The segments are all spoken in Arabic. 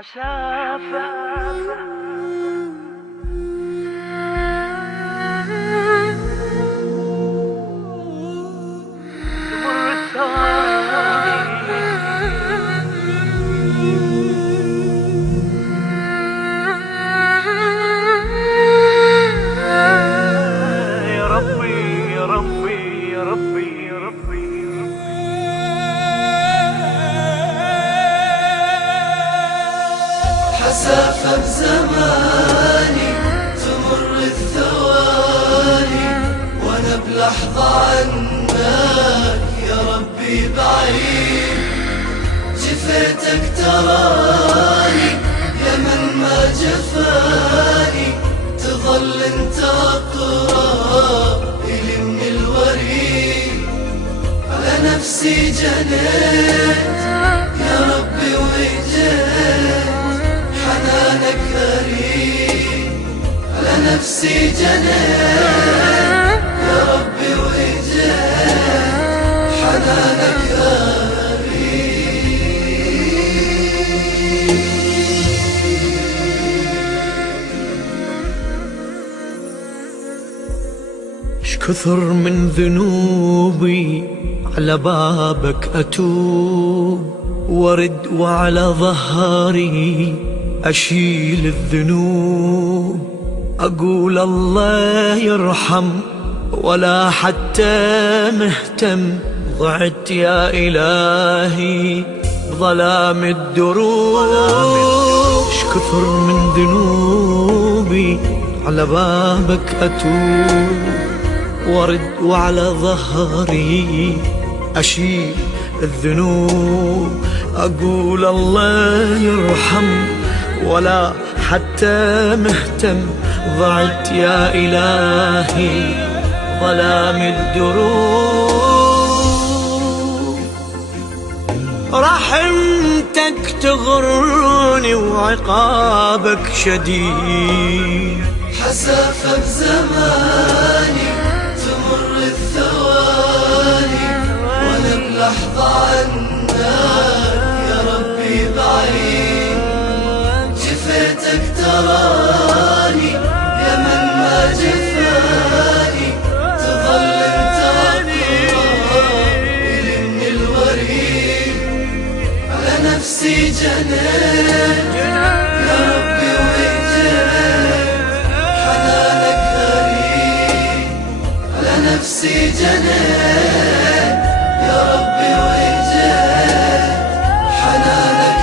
حسافة تمر الثواني. يا ربي يا ربي يا ربي يا ربي حسافة بزماني تمر الثواني وانا بلحظة عنك يا ربي بعيد. جفيتك تراني يا من ما جفاني، تظل انت اقرب الي من الوريد. على نفسي جنيت يا ربي وجيت، حنانك غريب. على نفسي جنيت يا ربي وجيت، حنانك كثر من ذنوبي على بابك أتوب، ورد وعلى ظهري أشيل الذنوب. أقول الله يرحم ولا حتى مهتم، ضعت يا إلهي بظلام الدروب. كثر من ذنوبي على بابك أتوب، ورد وعلى ظهري أشيل الذنوب. أقول الله يرحم ولا حتى مهتم، ضعت يا إلهي ظلام الدروب. رحمتك تغرني وعقابك شديد. حسافة بزماني تمر الثواني وانا بلحظة عنك يا ربي بعيد. جفيتك تراني يا من ما جفاني، تظل انت اقرب الي من الوريد. على نفسي جنيت يا ربي وجيت، حنانك غريب. على نفسي جنيت يا ربي وجيت، حنانك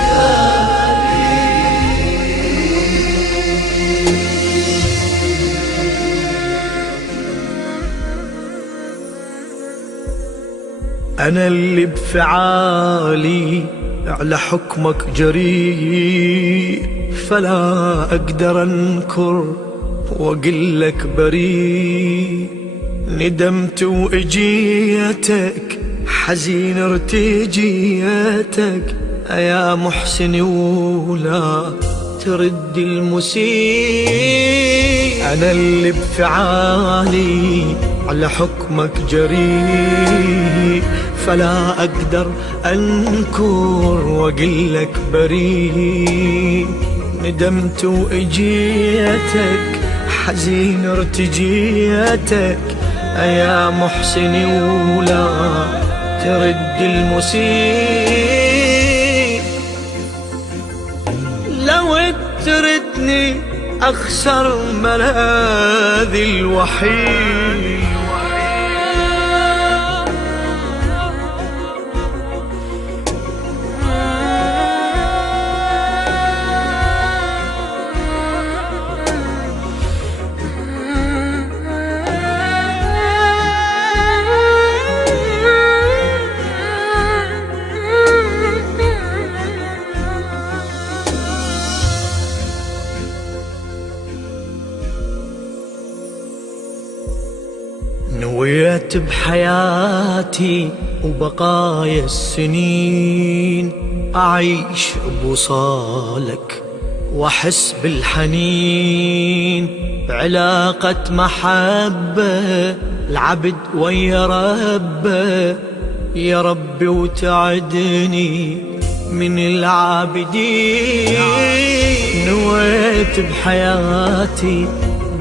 أنا اللي بفعالي على حكمك جريء، فلا أقدر أنكر وأقلك بريء. ندمت وإجيتك حزين ارتجيتك يا محسن، ولا ترد المسيء. أنا اللي بفعالي على حكمك جريء، فلا أقدر أنكر وأقلك بريء. ندمت وإجيتك حزين ارتجيتك يا محسن، ولا ترد المسيء. لو تردني أخسر ملاذي الوحيد. نويت بحياتي وبقايا السنين أعيش بوصالك وأحس بالحنين. علاقة محبة العبد ويا ربه، يا ربي وتعدني من العابدين. نويت بحياتي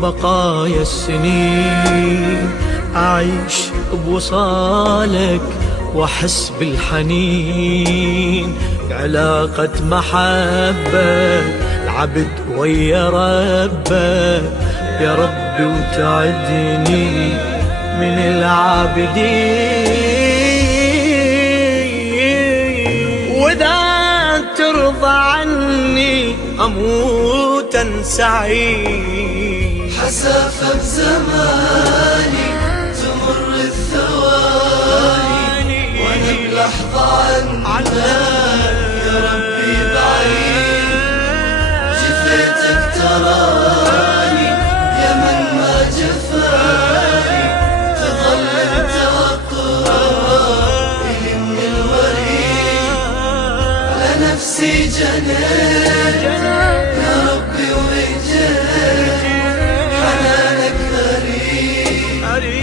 بقايا السنين أعيش بوصالك وأحس بالحنين. علاقة محبة العبد ويا ربه، يا ربي وتعدني من العابدين. وإذا ترضى عني أموتا سعيد، حسافة بزماني تمر الثواني وانا بلحظة عنك يا ربي بعيد. جفيتك تراني يا من ما جفاني، تظل انت اقرب الي من الوريد. على نفسي جنيت يا ربي وجيت، حنانك غريب على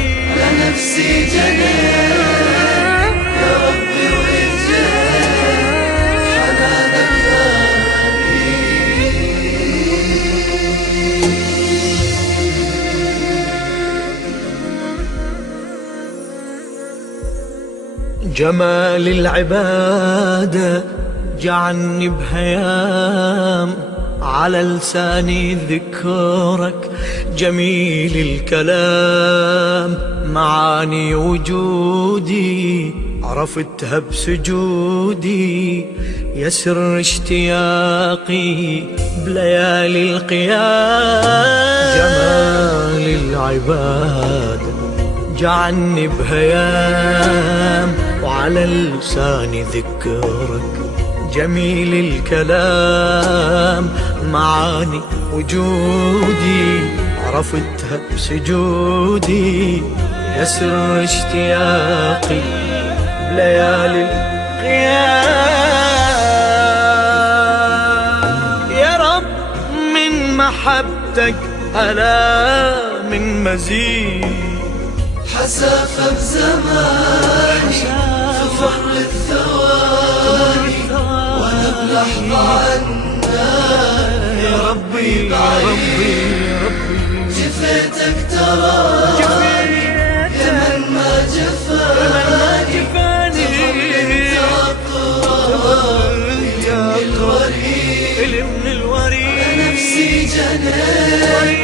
نفسي جنيت يا ربي وجيت، حنانك غريب. جمال العبادة جعلني بهيام، على لساني ذكرك جميل الكلام. معاني وجودي عرفتها بسجودي، يسر اشتياقي بليالي القيام. جمال العبادة جعلني بهيام، وعلى لساني ذكرك جميل الكلام. معاني وجودي عرفتها بسجودي، يسر اشتياقي بليالي القيام. يا رب من محبتك ألا من مزيد، حسافة بزماني تمر الثواني وانا بلحظة عنك يا ربي بعيد. جفيتك تراني يا من ما جفاني، تظل انت اقرب الي من الوريد. على نفسي جنيت